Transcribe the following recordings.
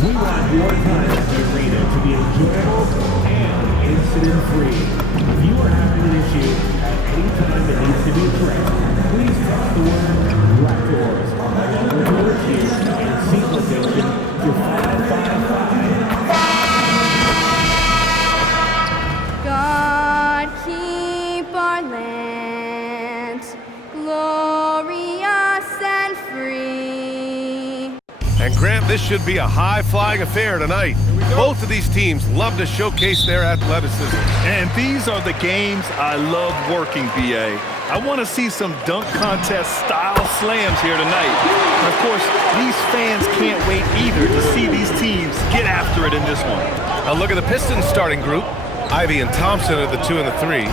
We want your time at the arena to be enjoyable and incident-free. If you are having an issue at any time that needs to be addressed, please text the word Black Doors along with your queue and seat location to 555. God keep our land glorious and free. And Grant, this should be a high-flying affair tonight. Both of these teams love to showcase their athleticism. And these are the games I love working, BA. I want to see some dunk contest-style slams here tonight. And of course, these fans can't wait either to see these teams get after it in this one. Now look at the Pistons starting group. Ivy and Thompson are the 2 and the 3.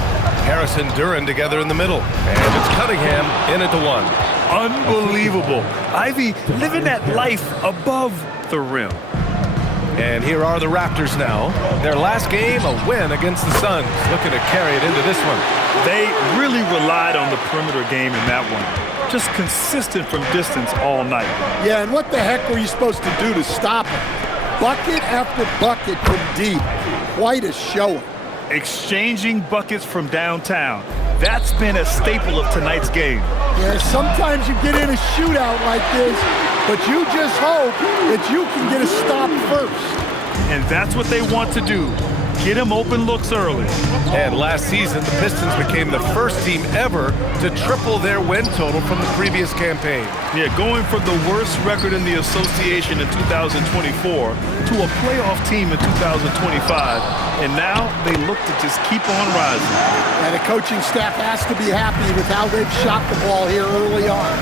Harris and Duran together in the middle. And it's Cunningham in at the 1. Unbelievable. Ivy living that life above the rim. And here are the Raptors now. Their last game, a win against the Suns. Looking to carry it into this one. They really relied on the perimeter game in that one. Just consistent from distance all night. Yeah, and what the heck were you supposed to do to stop them? Bucket after bucket from deep. Quite a showing. Exchanging buckets from downtown. That's been a staple of tonight's game. Yeah, sometimes you get in a shootout like this, but you just hope that you can get a stop first. And that's what they want to do. Get him open looks early. And last season, the Pistons became the first team ever to triple their win total from the previous campaign. Yeah, going from the worst record in the association in 2024 to a playoff team in 2025. And now they look to just keep on rising. And the coaching staff has to be happy with how they've shot the ball here early on.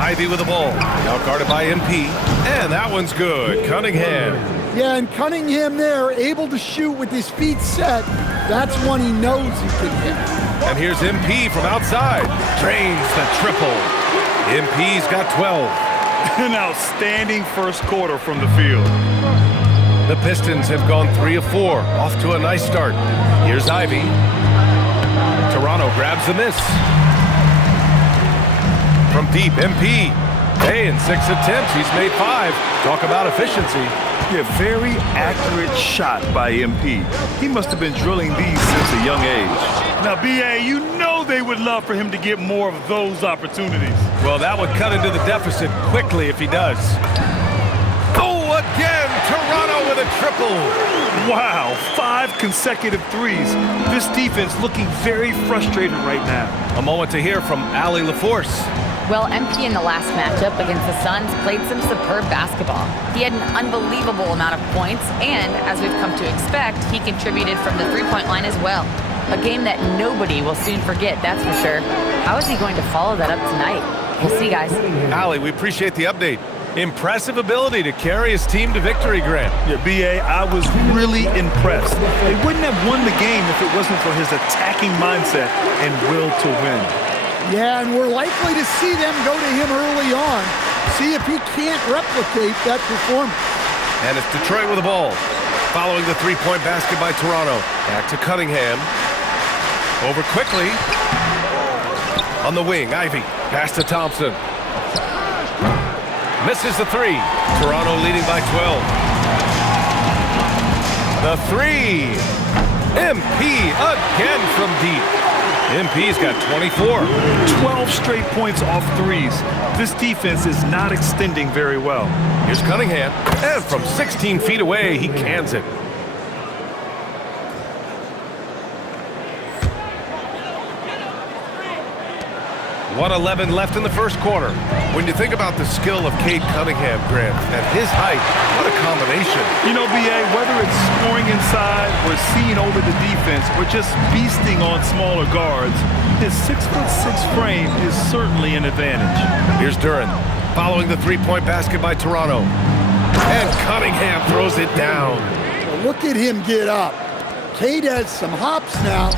Ivy with the ball. Now guarded by MP. And that one's good. Cunningham. Yeah, and Cunningham there, able to shoot with his feet set. That's one he knows he can hit. And here's MP from outside. Drains the triple. MP's got 12. An outstanding first quarter from the field. The Pistons have gone 3 of 4. Off to a nice start. Here's Ivy. Toronto grabs the miss. From deep, MP. Hey, in 6 attempts, he's made 5. Talk about efficiency. Yeah, very accurate shot by MP. He must have been drilling these since a young age. Now, BA, you know they would love for him to get more of those opportunities. Well, that would cut into the deficit quickly if he does. Oh, again, Toronto with a triple. Wow, 5 consecutive threes. This defense looking very frustrated right now. A moment to hear from Allie LaForce. Well, MP in the last matchup against the Suns played some superb basketball. He had an unbelievable amount of points, and as we've come to expect, he contributed from the three-point line as well. A game that nobody will soon forget, that's for sure. How is he going to follow that up tonight? We'll see, guys. Allie, we appreciate the update. Impressive ability to carry his team to victory, Grant. Yeah, BA, I was really impressed. They wouldn't have won the game if it wasn't for his attacking mindset and will to win. Yeah, and we're likely to see them go to him early on. See if he can't replicate that performance. And it's Detroit with the ball. Following the three-point basket by Toronto. Back to Cunningham. Over quickly. On the wing, Ivy. Pass to Thompson. Misses the 3. Toronto leading by 12. The 3. MP again from deep. MP's got 24. 12 straight points off threes. This defense is not extending very well. Here's Cunningham. And from 16 feet away, he cans it. 1:11 left in the first quarter. When you think about the skill of Cade Cunningham, Grant, at his height, what a combination. You know, BA, whether it's scoring inside or seeing over the defense or just beasting on smaller guards, his 6'6" frame is certainly an advantage. Here's Duran, following the three-point basket by Toronto. And Cunningham throws it down. Well, look at him get up. Cade has some hops now.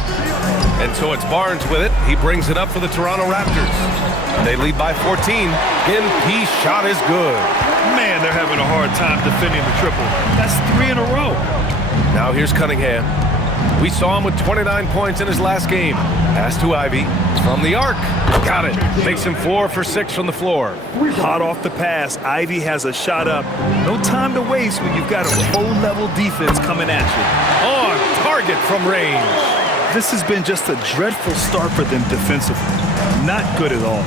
And so it's Barnes with it. He brings it up for the Toronto Raptors. They lead by 14. MP shot is good. Man, they're having a hard time defending the triple. That's 3 in a row. Now here's Cunningham. We saw him with 29 points in his last game. Pass to Ivy. From the arc. Got it. Makes him 4 for 6 from the floor. Hot off the pass. Ivy has a shot up. No time to waste when you've got a full-level defense coming at you. On target from range. This has been just a dreadful start for them defensively. Not good at all.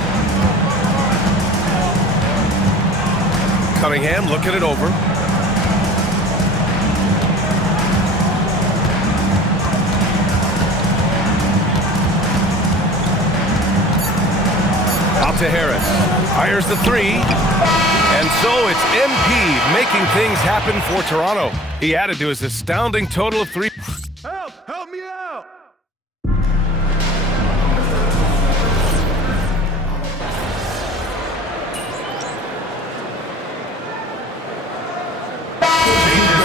Cunningham looking it over. Out to Harris. Fires the 3. And so it's MP making things happen for Toronto. He added to his astounding total of 3. Help me out!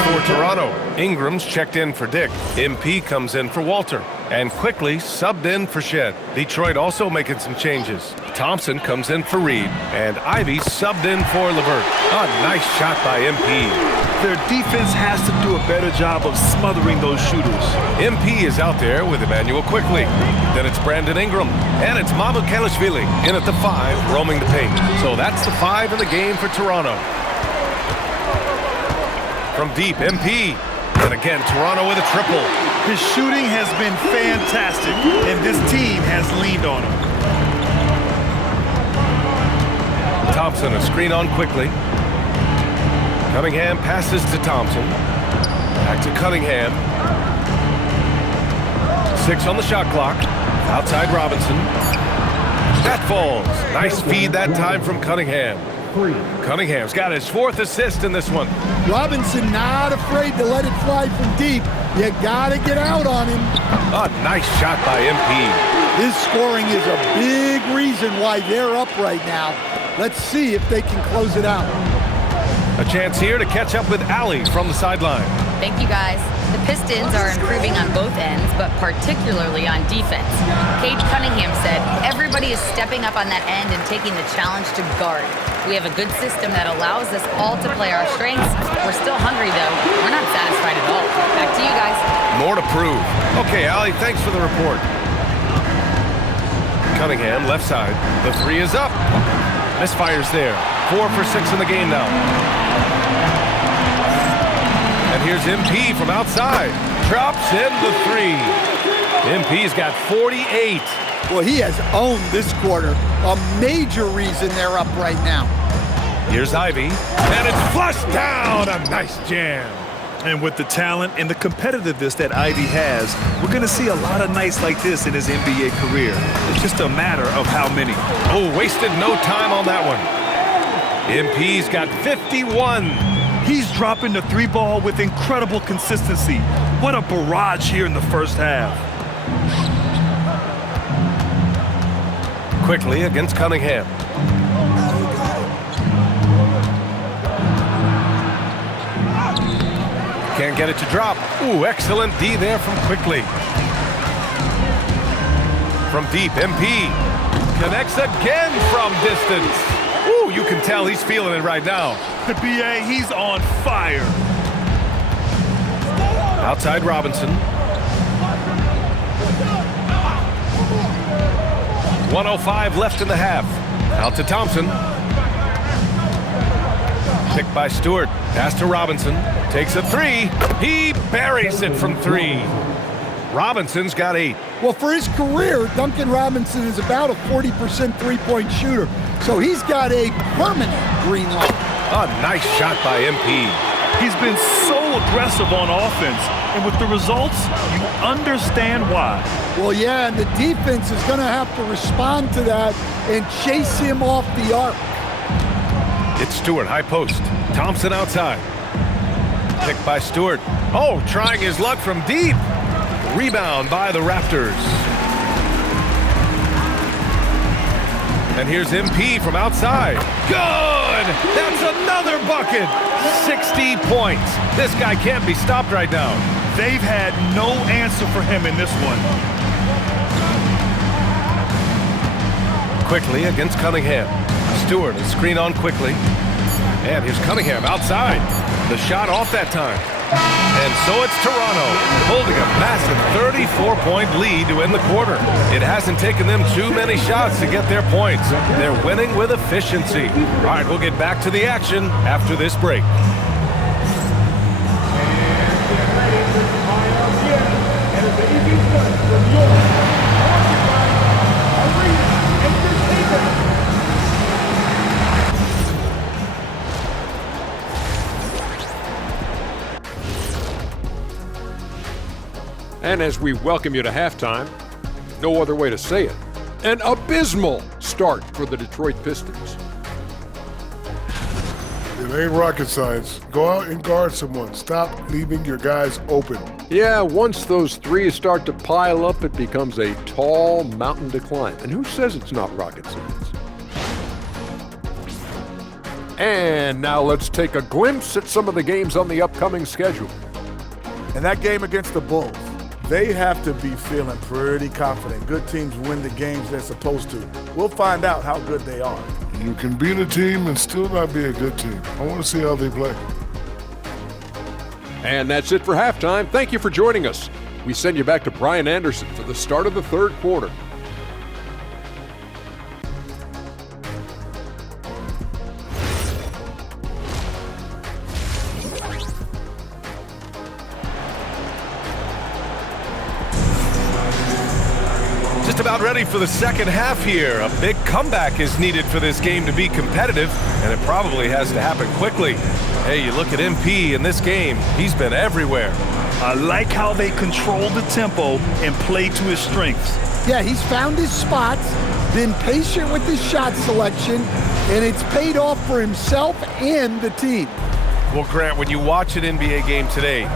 For Toronto, Ingram's checked in for Dick. MP comes in for Walter. And quickly subbed in for Shed. Detroit also making some changes. Thompson comes in for Reed. And Ivy subbed in for LeVert. A nice shot by MP. Their defense has to do a better job of smothering those shooters. MP is out there with Emmanuel quickly. Then it's Brandon Ingram. And it's Mamukelashvili in at the 5, roaming the paint. So that's the 5 in the game for Toronto. From deep, MP. And again, Toronto with a triple. His shooting has been fantastic, and this team has leaned on him. Thompson, a screen on quickly. Cunningham passes to Thompson. Back to Cunningham. 6 on the shot clock. Outside Robinson. That falls. Nice feed that time from Cunningham. Cunningham's got his 4th assist in this one. Robinson not afraid to let it fly from deep. You gotta get out on him. A nice shot by MP. His scoring is a big reason why they're up right now. Let's see if they can close it out. A chance here to catch up with Allie from the sideline. Thank you, guys. The Pistons are improving on both ends, but particularly on defense. Cade Cunningham said, everybody is stepping up on that end and taking the challenge to guard. We have a good system that allows us all to play our strengths. We're still hungry, though. We're not satisfied at all. Back to you guys. More to prove. Okay, Allie, thanks for the report. Cunningham, left side. The 3 is up. Misfires there. 4 for 6 in the game now. And here's MP from outside. Drops in the 3. MP's got 48. Well, he has owned this quarter. A major reason they're up right now. Here's Ivy. And it's flushed down. A nice jam. And with the talent and the competitiveness that Ivy has, we're going to see a lot of nights like this in his NBA career. It's just a matter of how many. Oh, wasted no time on that one. MP's got 51. He's dropping the 3 ball with incredible consistency. What a barrage here in the first half. Quickly against Cunningham. Can't get it to drop. Ooh, excellent D there from Quickly. From deep, MP connects again from distance. Ooh, you can tell he's feeling it right now. The BA, he's on fire. Outside Robinson. 1:05 left in the half. Out to Thompson. Picked by Stewart. Pass to Robinson. Takes a 3. He buries it from 3. Robinson's got 8. Well, for his career, Duncan Robinson is about a 40% three-point shooter. So he's got a permanent green light. A nice shot by MP. He's been so aggressive on offense, and with the results, you understand why. Well, yeah, and the defense is going to have to respond to that and chase him off the arc. It's Stewart, high post. Thompson outside. Picked by Stewart. Oh, trying his luck from deep. Rebound by the Raptors. And here's MP from outside. Good! That's another bucket! 60 points. This guy can't be stopped right now. They've had no answer for him in this one. Quickly against Cunningham. Stewart is screen on quickly. And here's Cunningham outside. The shot off that time. And so it's Toronto, holding a massive 34-point lead to end the quarter. It hasn't taken them too many shots to get their points. They're winning with efficiency. All right, we'll get back to the action after this break. And as we welcome you to halftime, no other way to say it, an abysmal start for the Detroit Pistons. It ain't rocket science. Go out and guard someone. Stop leaving your guys open. Yeah, once those threes start to pile up, it becomes a tall mountain to climb. And who says it's not rocket science? And now let's take a glimpse at some of the games on the upcoming schedule. And that game against the Bulls, they have to be feeling pretty confident. Good teams win the games they're supposed to. We'll find out how good they are. You can beat a team and still not be a good team. I want to see how they play. And that's it for halftime. Thank you for joining us. We send you back to Brian Anderson for the start of the third quarter. Just about ready for the second half here. A big comeback is needed for this game to be competitive, and it probably has to happen quickly. Hey, you look at MP in this game, he's been everywhere. I like how they control the tempo and play to his strengths. Yeah, he's found his spots, been patient with his shot selection, and it's paid off for himself and the team. Well, Grant, when you watch an NBA game today,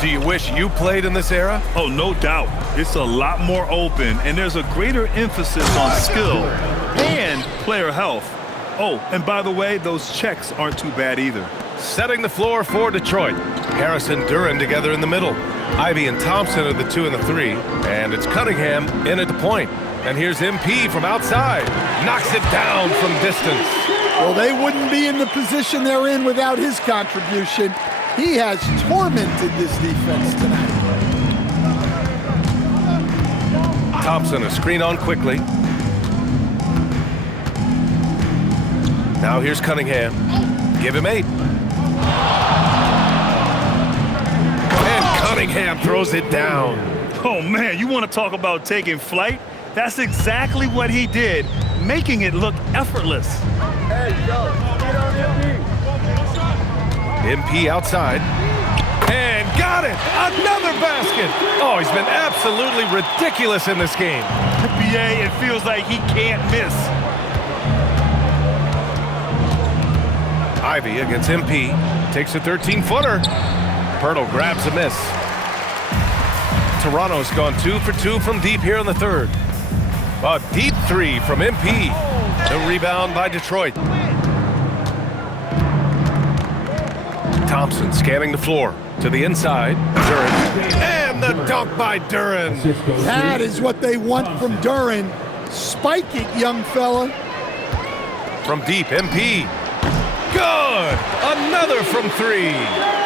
do you wish you played in this era? Oh, no doubt. It's a lot more open, and there's a greater emphasis on skill and player health. Oh, and by the way, those checks aren't too bad either. Setting the floor for Detroit. Harris and Duren together in the middle. Ivy and Thompson are the 2 and the 3. And it's Cunningham in at the point. And here's MP from outside. Knocks it down from distance. Well, they wouldn't be in the position they're in without his contribution. He has tormented this defense tonight. Thompson a screen on quickly. Now here's Cunningham. Give him 8. And Cunningham throws it down. Oh, man, you want to talk about taking flight? That's exactly what he did, making it look effortless. Hey, yo, get on MP outside. And got it! Another basket! Oh, he's been absolutely ridiculous in this game. BA, it feels like he can't miss. Ivy against MP. Takes a 13-footer. Pirtle grabs a miss. Toronto's gone 2 for 2 from deep here in the third. A deep 3 from MP. The rebound by Detroit. Thompson scanning the floor to the inside. Duren. And the dunk by Duren. That is what they want from Duren. Spike it, young fella. From deep, MP. Good! Another from 3.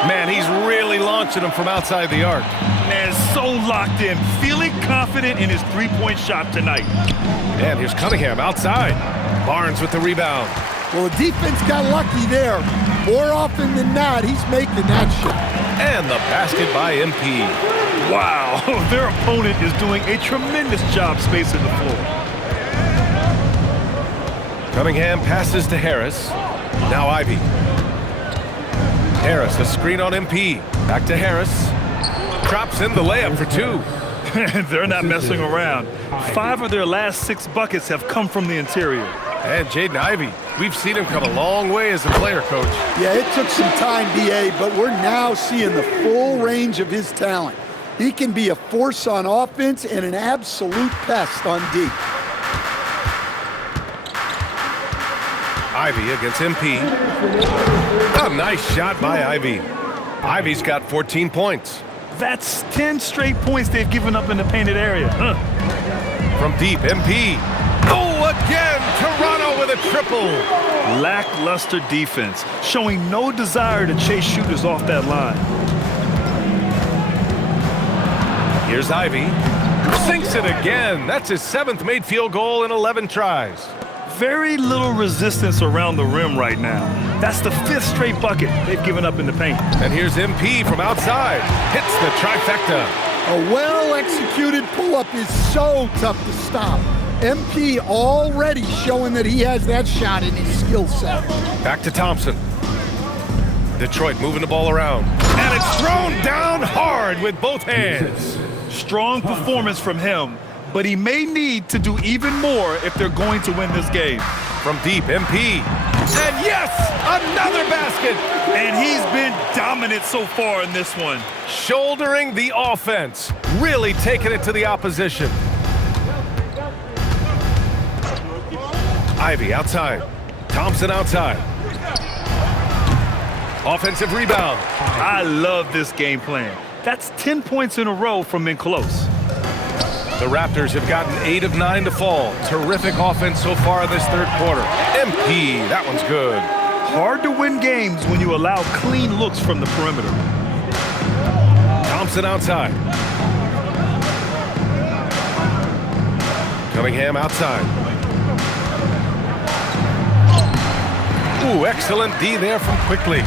Man, he's really launching them from outside the arc. Man, so locked in, feeling confident in his three-point shot tonight. And here's Cunningham outside. Barnes with the rebound. Well, the defense got lucky there. More often than not, he's making that shot. And the basket by MP. Wow, their opponent is doing a tremendous job spacing the floor. Cunningham passes to Harris. Now Ivy. Harris, a screen on MP. Back to Harris. Drops in the layup for 2. They're not messing around. 5 of their last 6 buckets have come from the interior. And Jaden Ivey, we've seen him come a long way as a player, Coach. Yeah, it took some time, BA, but we're now seeing the full range of his talent. He can be a force on offense and an absolute pest on deep. Ivy against MP. A nice shot by Ivy. Ivy's got 14 points. That's 10 straight points they've given up in the painted area. From deep, MP. Oh, again, Toronto with a triple. Lackluster defense, showing no desire to chase shooters off that line. Here's Ivy. Sinks it again. That's his 7th made field goal in 11 tries. Very little resistance around the rim right now. That's the 5th straight bucket they've given up in the paint. And here's MP from outside. Hits the trifecta. A well-executed pull-up is so tough to stop. MP already showing that he has that shot in his skill set. Back to Thompson. Detroit moving the ball around. And it's thrown down hard with both hands. Strong performance from him, but he may need to do even more if they're going to win this game. From deep, MP. And yes, another basket. And he's been dominant so far in this one. Shouldering the offense, really taking it to the opposition. Ivy outside. Thompson outside. Offensive rebound. I love this game plan. That's 10 points in a row from in close. The Raptors have gotten 8 of 9 to fall. Terrific offense so far this third quarter. MP, that one's good. Hard to win games when you allow clean looks from the perimeter. Thompson outside. Cunningham outside. Ooh, excellent D there from Quickly.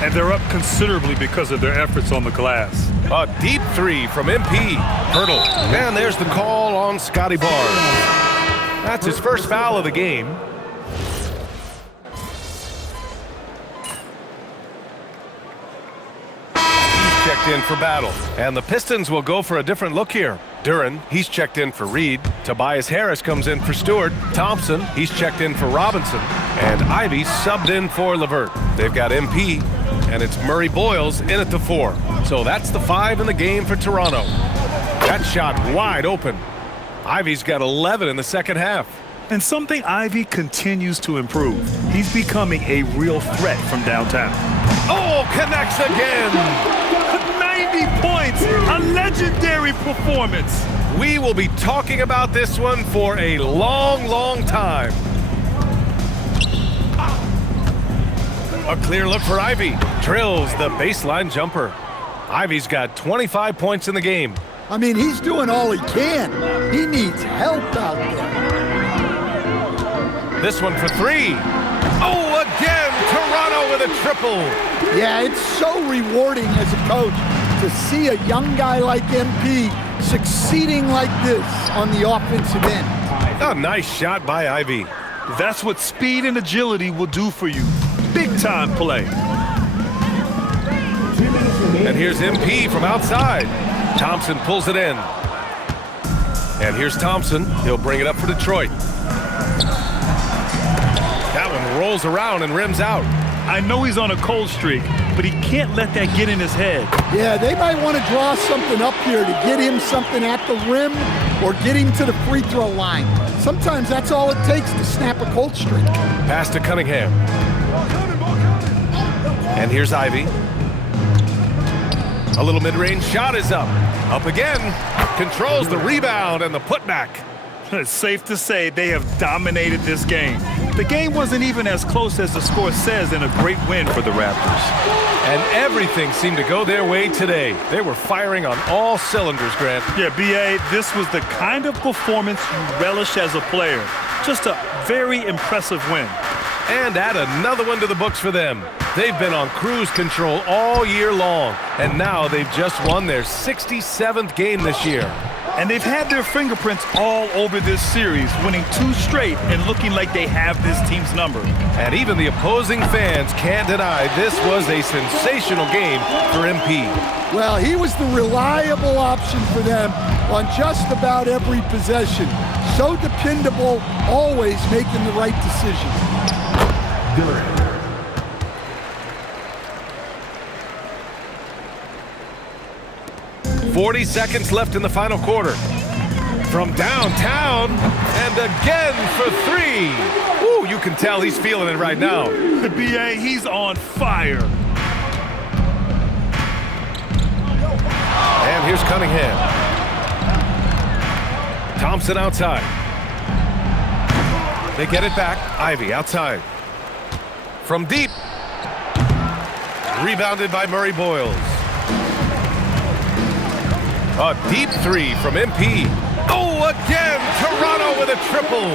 And they're up considerably because of their efforts on the glass. A deep 3 from MP. Hurdle. And there's the call on Scotty Barnes. That's his first foul of the game. He's checked in for Battle. And the Pistons will go for a different look here. Duren, he's checked in for Reed. Tobias Harris comes in for Stewart. Thompson, he's checked in for Robinson. And Ivy subbed in for LeVert. They've got MP, and it's Murray Boyles in at the 4. So that's the 5 in the game for Toronto. That shot wide open. Ivy's got 11 in the second half. And something Ivy continues to improve. He's becoming a real threat from downtown. Oh, connects again. 90 points, a legendary performance. We will be talking about this one for a long, long time. A clear look for Ivy. Drills the baseline jumper. Ivy's got 25 points in the game. I mean, he's doing all he can. He needs help out there. This one for 3. Oh, again, Toronto with a triple. Yeah, it's so rewarding as a coach to see a young guy like MP succeeding like this on the offensive end. A nice shot by Ivy. That's what speed and agility will do for you. Big-time play. And here's MP from outside. Thompson pulls it in. And here's Thompson. He'll bring it up for Detroit. That one rolls around and rims out. I know he's on a cold streak, but he can't let that get in his head. Yeah, they might want to draw something up here to get him something at the rim or get him to the free throw line. Sometimes that's all it takes to snap a cold streak. Pass to Cunningham. And here's Ivy. A little mid-range shot is up. Up again. Controls the rebound and the putback. It's safe to say they have dominated this game. The game wasn't even as close as the score says in a great win for the Raptors. And everything seemed to go their way today. They were firing on all cylinders, Grant. Yeah, B.A., this was the kind of performance you relish as a player. Just a very impressive win. And add another one to the books for them. They've been on cruise control all year long, and now they've just won their 67th game this year. And they've had their fingerprints all over this series, winning 2 straight and looking like they have this team's number. And even the opposing fans can't deny this was a sensational game for MP. Well, he was the reliable option for them on just about every possession. So dependable, always making the right decision. 40 seconds left in the final quarter. from downtown, and again for three. Ooh, you can tell he's feeling it right now. The BA, he's on fire. And here's Cunningham. Thompson outside. They get it back. Ivy outside. From deep. Rebounded by Murray Boyles. A deep three from MP. Oh, again, Toronto with a triple.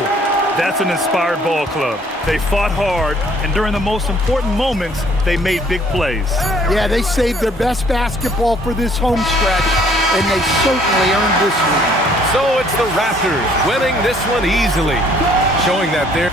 That's an inspired ball club. They fought hard, and during the most important moments, they made big plays. Yeah, they saved their best basketball for this home stretch, and they certainly earned this one. So it's the Raptors winning this one easily, showing that they're...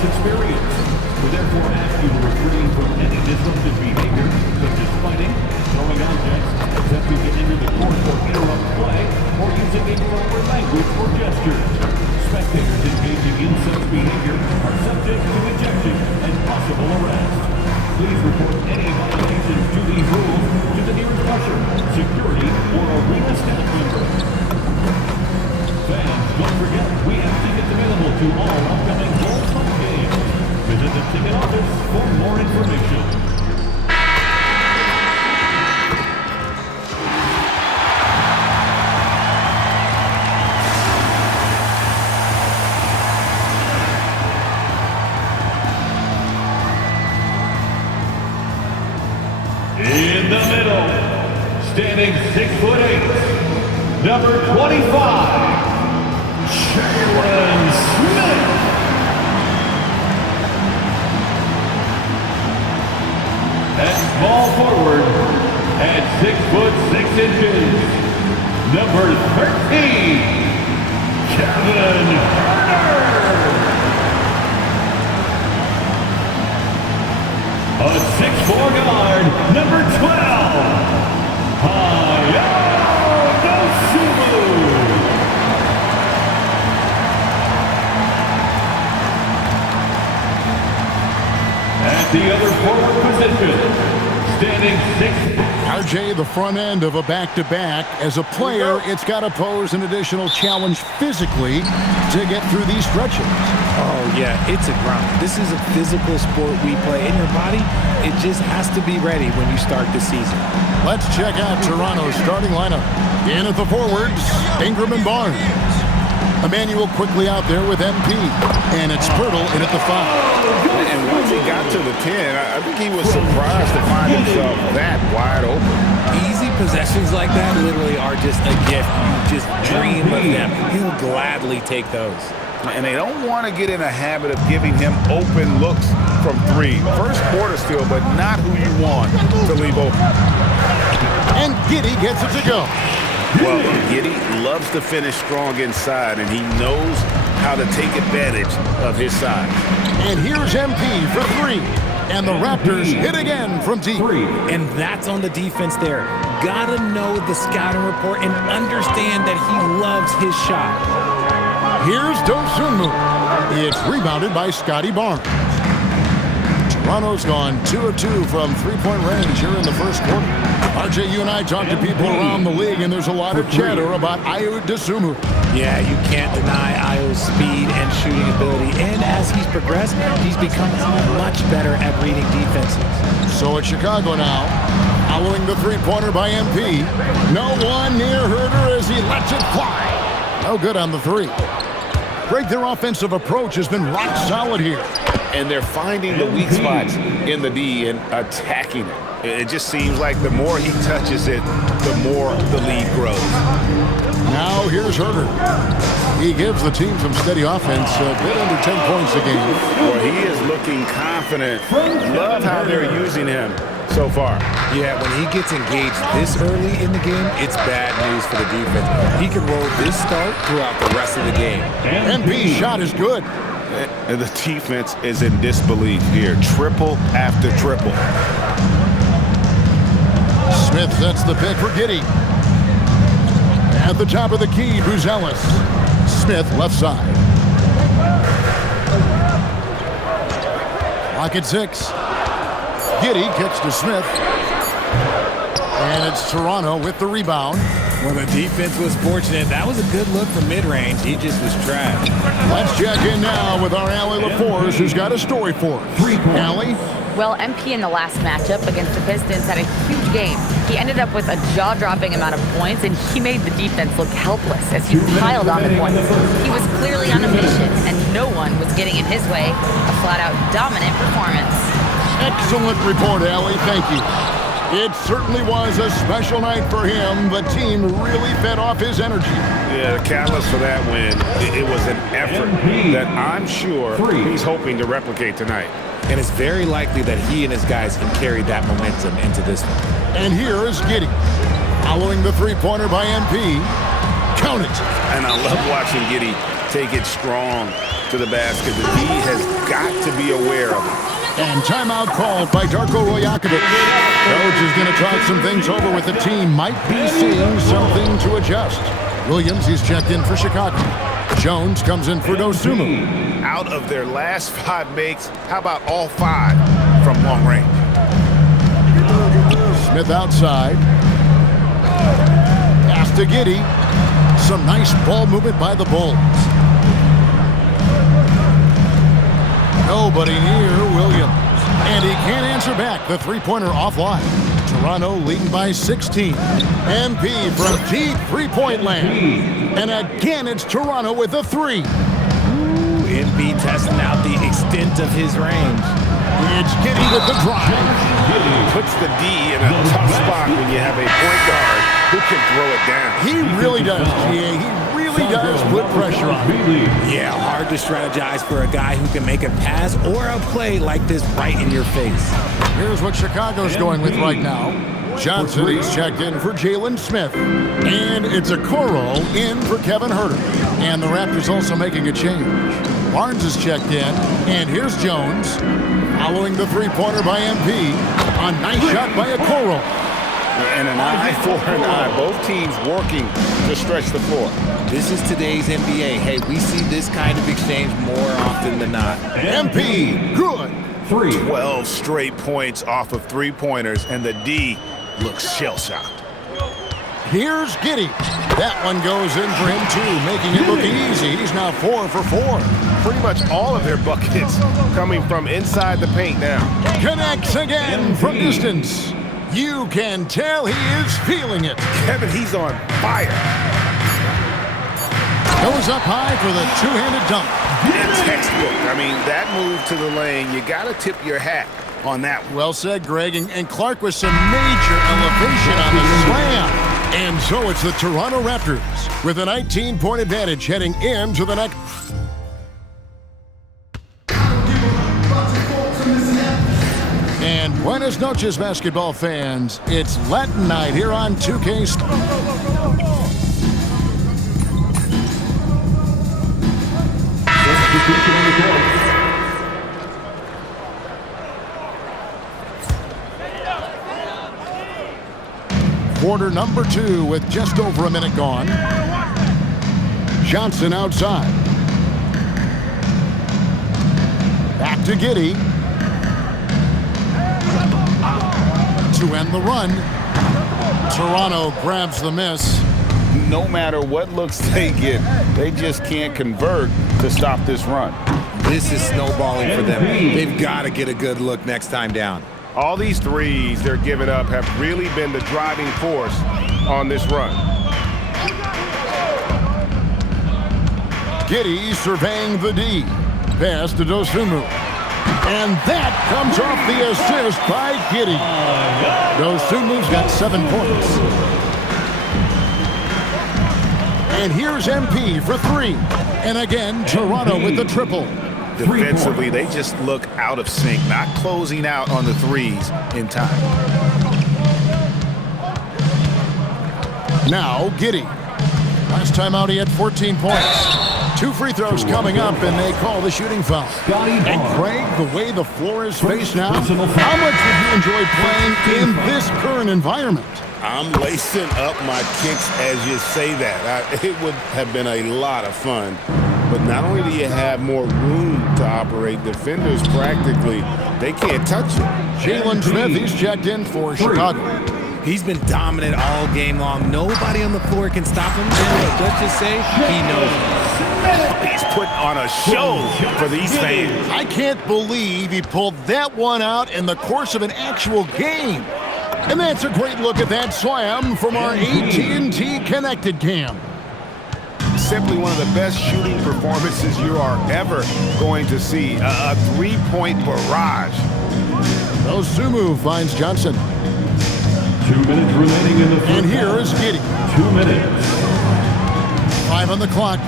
Experience. We therefore ask you to refrain from any disruptive behavior, such as fighting, throwing objects, attempting to enter the court or interrupt play, or using improper language or gestures. Spectators engaging in such behavior are subject to ejection and possible arrest. Please report any violations to these rules to the nearest usher, security, or arena staff member. Fans, don't forget, we have tickets available to all upcoming Bulls home games. Visit the ticket office for more information. In the middle, standing 6'8", number 25. Jalen Smith. At small forward, at 6'6", number 13, Kevin Herter. A 6'4" guard, number 12, the other forward position, standing 6'. RJ, the front end of a back-to-back. As a player, it's got to pose an additional challenge physically to get through these stretches. Oh, yeah, it's a grind. This is a physical sport we play. In your body, it just has to be ready when you start the season. Let's check out Toronto's starting lineup. In at the forwards, Ingram and Barnes. Emmanuel quickly out there with MP. And it's Pirtle in at the 5. And once he got to the 10, I think he was surprised to find himself that wide open. Easy possessions like that literally are just a gift. You just dream of them. He'll gladly take those. And they don't want to get in a habit of giving him open looks from 3. First quarter still, but not who you want to leave open. And Giddey gets it to go. Well, Giddey loves to finish strong inside, and he knows how to take advantage of his size. And here's MP for 3. And the Raptors hit again from deep. And that's on the defense there. Gotta know the scouting report and understand that he loves his shot. Here's Dosunmu. It's rebounded by Scotty Barnes. Toronto's gone 2 of 2 from three-point range here in the first quarter. RJ, you and I talk to people around the league, and there's a lot of chatter about Ayo Dosunmu. Yeah, you can't deny Ayo's speed and shooting ability. And as he's progressed, he's become much better at reading defenses. So it's Chicago now, following the three-pointer by MP. No one near Herter as he lets it fly. No good on the 3. Greg, their offensive approach has been rock solid here. and they're finding the weak spots in the D and attacking it. It just seems like the more he touches it, the more the lead grows. Now here's Herder. He gives the team some steady offense, a bit under 10 points a game. Well, he is looking confident. Love how they're using him so far. Yeah, when he gets engaged this early in the game, it's bad news for the defense. He can roll this start throughout the rest of the game. MP's shot is good. And the defense is in disbelief here. Triple after triple. Smith sets the pick for Giddey. At the top of the key, Buzelis. Smith left side. Clock at 6. Giddey kicks to Smith. And it's Toronto with the rebound. Well, the defense was fortunate. That was a good look from mid-range. He just was trash. Let's check in now with our Allie LaForce, who's got a story for us. Allie? Well, MP in the last matchup against the Pistons had a huge game. He ended up with a jaw-dropping amount of points, and he made the defense look helpless as he piled on the points. He was clearly on a mission, and no one was getting in his way. A flat-out dominant performance. Excellent report, Allie. Thank you. It certainly was a special night for him. The team really fed off his energy. Yeah, the catalyst for that win, it was an effort that I'm sure he's hoping to replicate tonight. And it's very likely that he and his guys can carry that momentum into this one. And here is Giddey. Following the three-pointer by MP. Count it. And I love watching Giddey take it strong to the basket. The D has got to be aware of it. And timeout called by Darko Rajakovic. Coach is going to talk some things over with the team. Might be seeing something to adjust. Williams, he's checked in for Chicago. Jones comes in for Dosunmu. Out of their last 5 makes, how about all 5 from long range? Smith outside. Pass to Giddey. Some nice ball movement by the Bulls. Nobody near Williams. And he can't answer back. The three-pointer offline. Toronto leading by 16. MP from deep three-point land. And again, it's Toronto with a 3. MP testing out the extent of his range. It's Giddey with the drive. Puts the D in a tough spot when you have a point guard who can throw it down. He really does, GA. He really does put pressure on him. Yeah, hard to strategize for a guy who can make a pass or a play like this right in your face. Here's what Chicago's going with right now. Johnson, he's checked in for Jalen Smith. And it's a Okoro in for Kevin Herter. And the Raptors also making a change. Barnes is checked in. And here's Jones. Following the three-pointer by MP. A nice shot by Okoro. And an eye for an eye. Both teams working to stretch the floor. This is today's NBA. Hey, we see this kind of exchange more often than not. MP, good. 12 straight points off of three-pointers, and the D looks shell-shocked. Here's Giddey. That one goes in for him, too, making it look easy. He's now 4 for 4. Pretty much all of their buckets coming from inside the paint now. Connects again from distance. You can tell he is feeling it. Kevin, he's on fire. Goes up high for the two-handed dunk. Textbook. I mean, that move to the lane, you got to tip your hat on that one. Well said, Greg. And Clark with some major elevation on the slam. And so it's the Toronto Raptors with a 19-point advantage heading into the next. And buenas noches, basketball fans. It's Latin night here on 2K. Quarter number 2 with just over a minute gone. Johnson outside. Back to Giddey. To end the run. Toronto grabs the miss. No matter what looks they get, they just can't convert to stop this run. This is snowballing for them. They've got to get a good look next time down. All these threes they're giving up have really been the driving force on this run. Giddey surveying the D. Pass to Dosunmu. And that comes off the assist by Giddey. Dosunmu's got 7 points. And here's MP for 3. And again, Toronto with the triple. Defensively, they just look out of sync, not closing out on the threes in time. Now Giddey. Last time out he had 14 points. 2 free throws coming up, and they call the shooting foul. And Craig, the way the floor is faced now, how much would you enjoy playing in this current environment? I'm lacing up my kicks as you say that. It would have been a lot of fun. But not only do you have more room to operate, defenders practically, they can't touch you. Jalen Smith, he's checked in for Chicago. He's been dominant all game long. Nobody on the floor can stop him. And let's just say he knows it. He's put on a show for these fans. I can't believe he pulled that one out in the course of an actual game. And that's a great look at that slam from our AT&T Connected Cam. Simply one of the best shooting performances you are ever going to see. A three-point barrage. Dosunmu finds Johnson. 2 minutes remaining in the first. And here is Giddey. 2 minutes. 5 on the clock.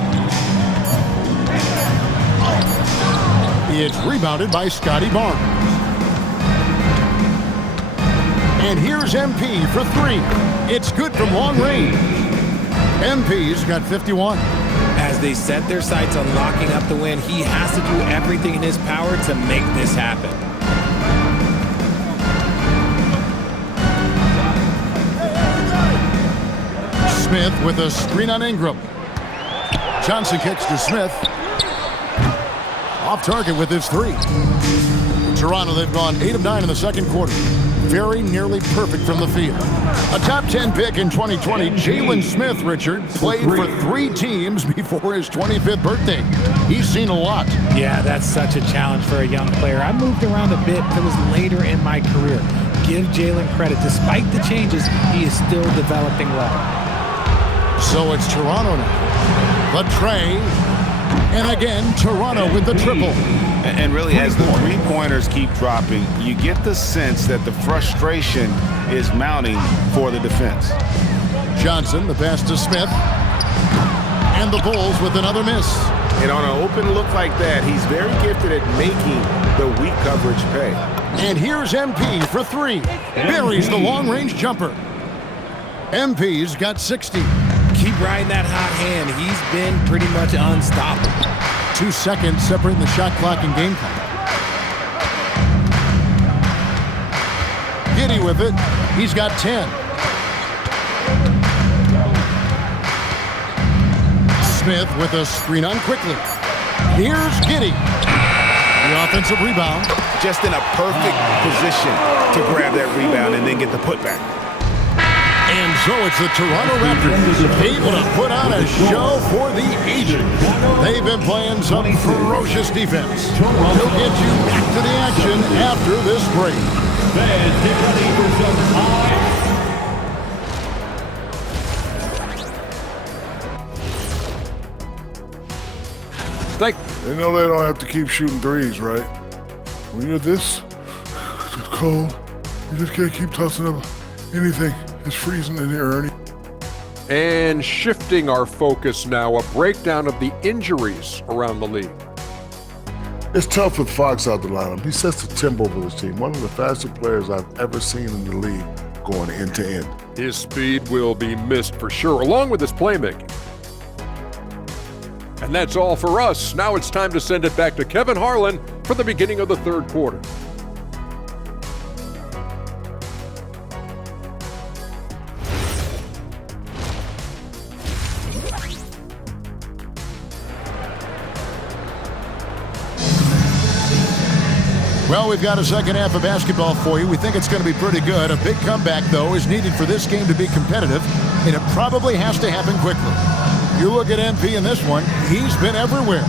It's rebounded by Scotty Barnes. And here's MP for 3. It's good from long range. MP's got 51. As they set their sights on locking up the win, he has to do everything in his power to make this happen. Smith with a screen on Ingram. Johnson kicks to Smith. Off target with his 3. Toronto, they've gone 8 of 9 in the second quarter. Very nearly perfect from the field. A top 10 pick in 2020, Jalen Smith, Richard, played for 3 teams before his 25th birthday. He's seen a lot. Yeah, that's such a challenge for a young player. I moved around a bit. It was later in my career. Give Jalen credit. Despite the changes, he is still developing well. So it's Toronto now. The tray. And again, Toronto with the triple. And really, as the three-pointers keep dropping, you get the sense that the frustration is mounting for the defense. Johnson, the pass to Smith. And the Bulls with another miss. And on an open look like that, he's very gifted at making the weak coverage pay. And here's MP for 3. Buries the long-range jumper. MP's got 60. Keep riding that hot hand. He's been pretty much unstoppable. 2 seconds separating the shot clock and game clock. Giddey with it. He's got 10. Smith with a screen on quickly. Here's Giddey. The offensive rebound. Just in a perfect position to grab that rebound and then get the putback. And so it's the Toronto Raptors able to put on a show for the ages. They've been playing some ferocious defense. We'll get you back to the action after this break. Fans, get ready for some high. They know they don't have to keep shooting threes, right? When you're this cold, you just can't keep tossing up anything. It's freezing in here, Ernie. And shifting our focus now, a breakdown of the injuries around the league. It's tough with Fox out the lineup. He sets the tempo for his team. One of the fastest players I've ever seen in the league going end to end. His speed will be missed for sure, along with his playmaking. And that's all for us. Now it's time to send it back to Kevin Harlan for the beginning of the third quarter. Well, we've got a second half of basketball for you. We think it's going to be pretty good. A big comeback, though, is needed for this game to be competitive, and it probably has to happen quickly. You look at MP in this one, he's been everywhere.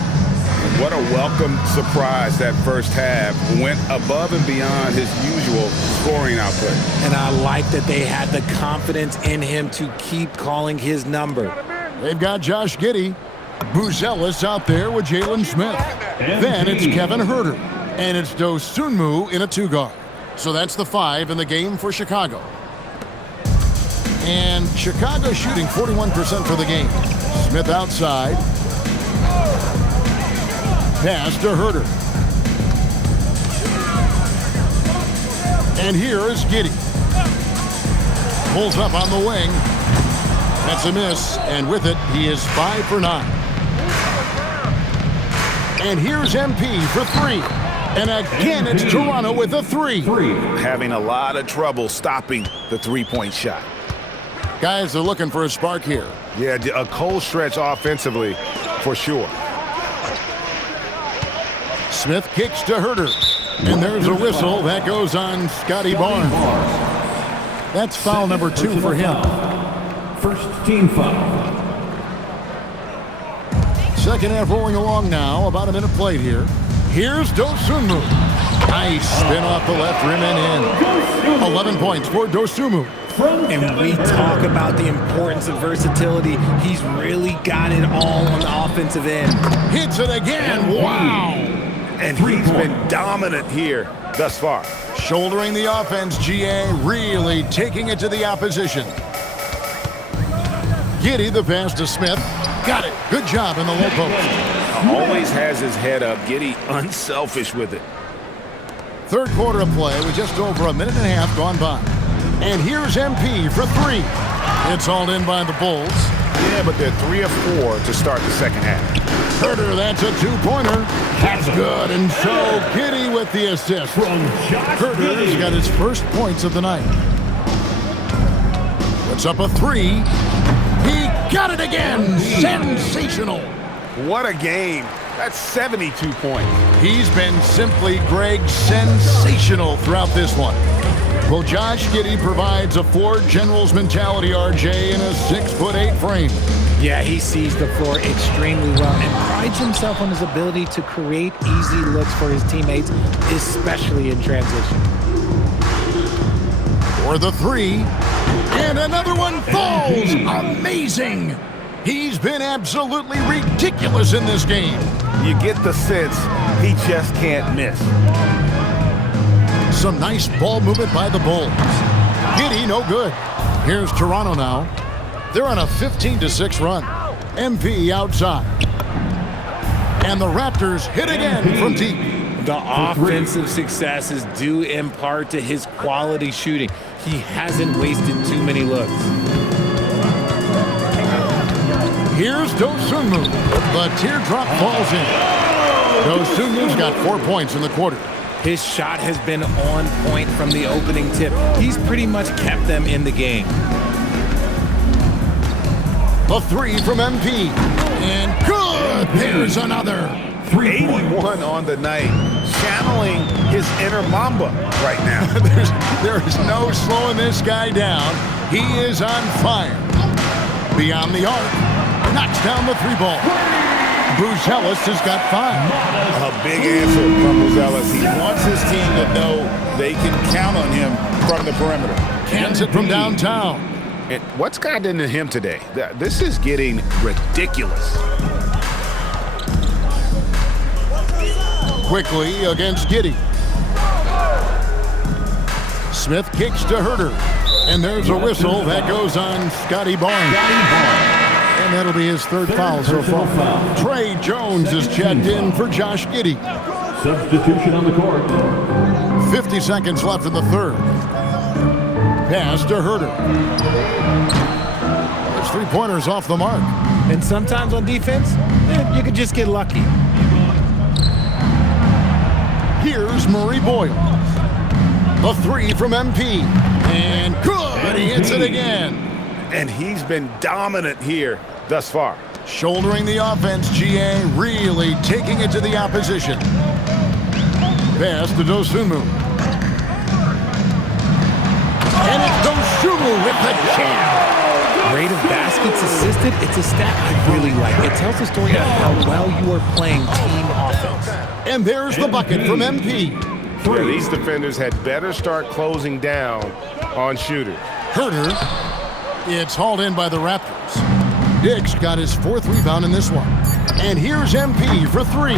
What a welcome surprise that first half. Went above and beyond his usual scoring output. And I like that they had the confidence in him to keep calling his number. They've got Josh Giddey. Buzelis out there with Jalen Smith. Then it's Kevin Huerter. And it's Dosunmu in a 2-guard. So that's the 5 in the game for Chicago. And Chicago shooting 41% for the game. Smith outside. Pass to Herter. And here is Giddey. Pulls up on the wing. That's a miss, and with it, he is 5 for 9. And here's MP for 3. And again, it's Toronto with a 3. Having a lot of trouble stopping the three-point shot. Guys are looking for a spark here. Yeah, a cold stretch offensively, for sure. Smith kicks to Herter. And there's a whistle that goes on Scotty Barnes. That's foul number 2 for him. First team foul. Second half rolling along now. About a minute played here. Here's Dosunmu. Nice spin off the left rim and in. 11 points for Dosunmu. And we talk about the importance of versatility. He's really got it all on the offensive end. Hits it again. Wow. And he's been dominant here thus far. Shouldering the offense, GA really taking it to the opposition. Giddey, the pass to Smith. Got it. Good job in the low post. Always has his head up. Giddey unselfish with it. Third quarter of play with just over a minute and a half gone by. And here's MP for 3. It's hauled in by the Bulls. Yeah, but they're 3 of 4 to start the second half. Herter, that's a 2-pointer. That's good. And so Giddey with the assist. Herter's got his first points of the night. Puts up a 3. He got it again. Sensational. What a game. That's 72 points. He's been simply, Greg, sensational throughout this one. Well, Josh Giddey provides a floor general's mentality, RJ, in a 6'8" frame. Yeah, he sees the floor extremely well and prides himself on his ability to create easy looks for his teammates, especially in transition. For the 3, and another one falls. Amazing. He's been absolutely ridiculous in this game. You get the sense he just can't miss. Some nice ball movement by the Bulls. Giddey, no good. Here's Toronto now. They're on a 15-6 run. MP outside. And the Raptors hit again from deep. The offensive success is due in part to his quality shooting. He hasn't wasted too many looks. Here's Dosunmu. The teardrop falls in. Dosunmu's got 4 points in the quarter. His shot has been on point from the opening tip. He's pretty much kept them in the game. A 3 from MP. And good! There's another. 81 on the night. Channeling his inner Mamba right now. there is no slowing this guy down. He is on fire. Beyond the arc. Knocks down the 3-ball. Bruce has got 5. A big answer from Bruce. He wants his team to know they can count on him from the perimeter. Cans it from downtown. And what's gotten into him today? This is getting ridiculous. Quickly against Giddey. Smith kicks to Herter. And there's a whistle that goes on Scotty Barnes. And that'll be his third foul so far. Trey Jones is checked in for Josh Giddey. Substitution on the court. 50 seconds left in the third. Pass to Herter. His 3-pointers off the mark. And sometimes on defense, you could just get lucky. Here's Murray Boyle. A 3 from MP. And good! He hits it again. And he's been dominant here thus far. Shouldering the offense, GA really taking it to the opposition. Pass to Dosunmu. And it's Dosunmu with the jam. Rate of baskets assisted, it's a stat I really like. It tells the story of how well you are playing team offense. And there's the bucket from MP. Yeah, these defenders had better start closing down on shooters. Herter. It's hauled in by the Raptors. Diggs got his 4th rebound in this one. And here's MP for 3.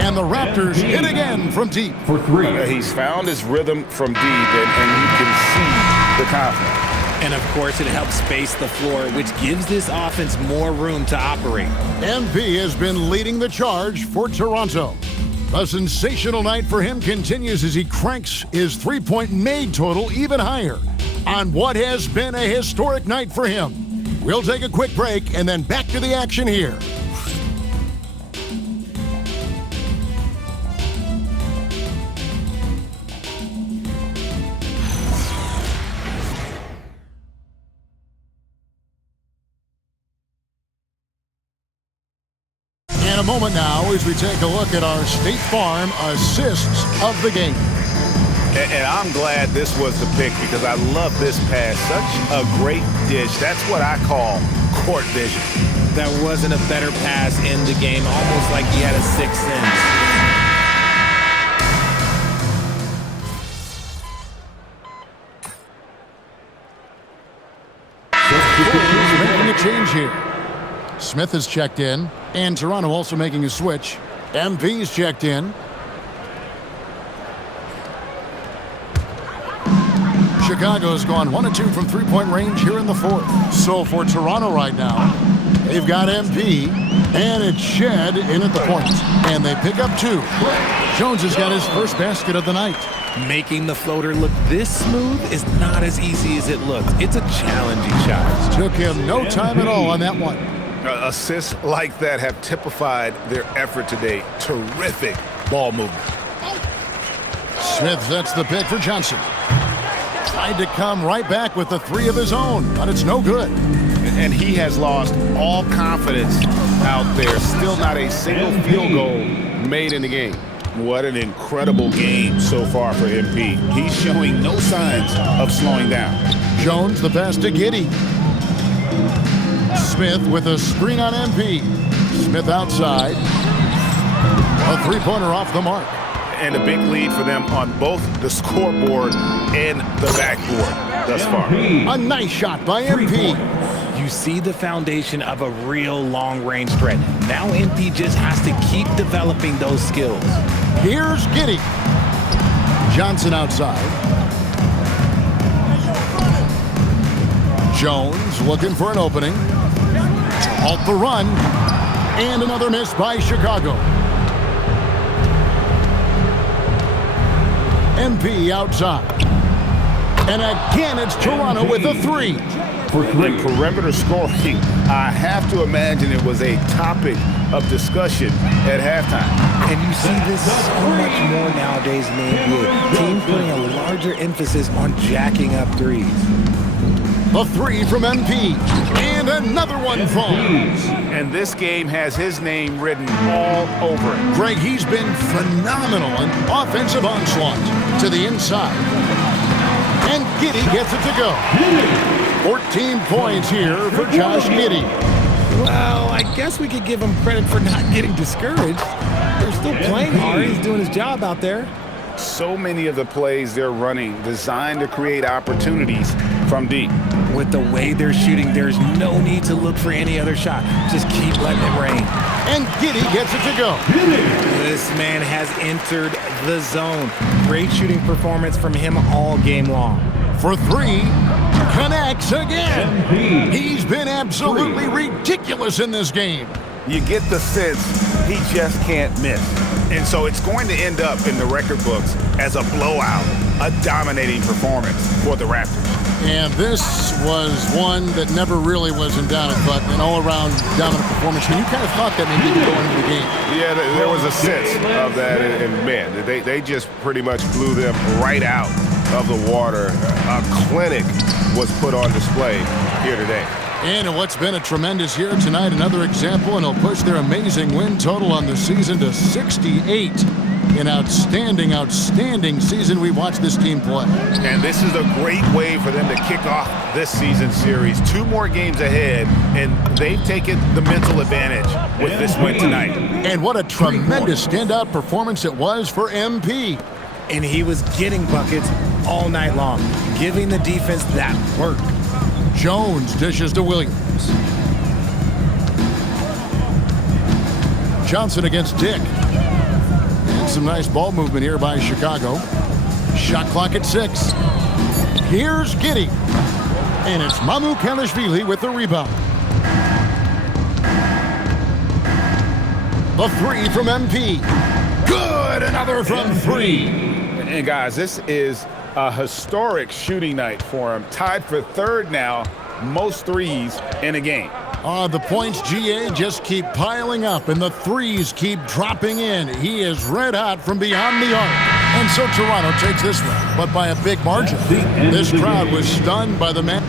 And the Raptors hit again from deep. For three. He's found his rhythm from deep, and you can see the confidence. And, of course, it helps space the floor, which gives this offense more room to operate. MP has been leading the charge for Toronto. A sensational night for him continues as he cranks his three-point made total even higher on what has been a historic night for him. We'll take a quick break and then back to the action here. In a moment now as we take a look at our State Farm assists of the game. And I'm glad this was the pick because I love this pass. Such a great dish. That's what I call court vision. There wasn't a better pass in the game, almost like he had a sixth sense. Making a change here. Smith has checked in, and Toronto also making a switch. MP's checked in. Chicago's gone 1 of 2 from three-point range here in the fourth. So for Toronto right now, they've got MP, and it's Shed in at the point. And they pick up 2. Jones has got his first basket of the night. Making the floater look this smooth is not as easy as it looks. It's a challenging shot. Took him no time at all on that one. Assists like that have typified their effort today. Terrific ball movement. Smith sets the pick for Johnson. Tried to come right back with the 3 of his own, but it's no good. And he has lost all confidence out there. Still not a single field goal made in the game. What an incredible game so far for MP. He's showing no signs of slowing down. Jones the pass to Giddey. Smith with a screen on MP. Smith outside. A three-pointer off the mark. And a big lead for them on both the scoreboard and the backboard thus far. A nice shot by MP. You see the foundation of a real long-range threat. Now MP just has to keep developing those skills. Here's Giddey. Johnson outside. Jones looking for an opening. To halt the run. And another miss by Chicago. MP outside. And again, it's Toronto with a 3. For 3. Perimeter scoring, I have to imagine it was a topic of discussion at halftime. And you see this so much more nowadays in the NBA. Teams putting a larger emphasis on jacking up threes. A 3 from MP. And another one falls. And this game has his name written all over it. Greg, he's been phenomenal in offensive onslaught to the inside. And Giddey gets it to go. 14 points here for Josh Giddey. Well, I guess we could give him credit for not getting discouraged. They're still playing hard. He's doing his job out there. So many of the plays they're running designed to create opportunities from deep. With the way they're shooting, there's no need to look for any other shot. Just keep letting it rain. And Giddey gets it to go. This man has entered the zone. Great shooting performance from him all game long. For 3, connects again. He's been absolutely ridiculous in this game. You get the sense he just can't miss. And so it's going to end up in the record books as a blowout, a dominating performance for the Raptors. And this was one that never really was in doubt, but an all-around dominant performance. And you kind of thought that maybe going into the game. Yeah, there was a sense of that, and man, they just pretty much blew them right out of the water. A clinic was put on display here today. And what's been a tremendous year tonight, another example, and it'll push their amazing win total on the season to 68. An outstanding, outstanding season we watched this team play. And this is a great way for them to kick off this season series. 2 more games ahead, and they've taken the mental advantage with this win tonight. And what a tremendous standout performance it was for MP. And he was getting buckets all night long, giving the defense that work. Jones dishes to Williams. Johnson against Dick. Seeing some nice ball movement here by Chicago. Shot clock at 6. Here's Giddey. And it's Mamukelashvili with the rebound. The 3 from MP. Good! Another from 3. And guys, this is a historic shooting night for him. Tied for 3rd now, most threes in a game. The points, GA, just keep piling up, and the threes keep dropping in. He is red hot from beyond the arc. And so Toronto takes this one, but by a big margin. This crowd was stunned by the man.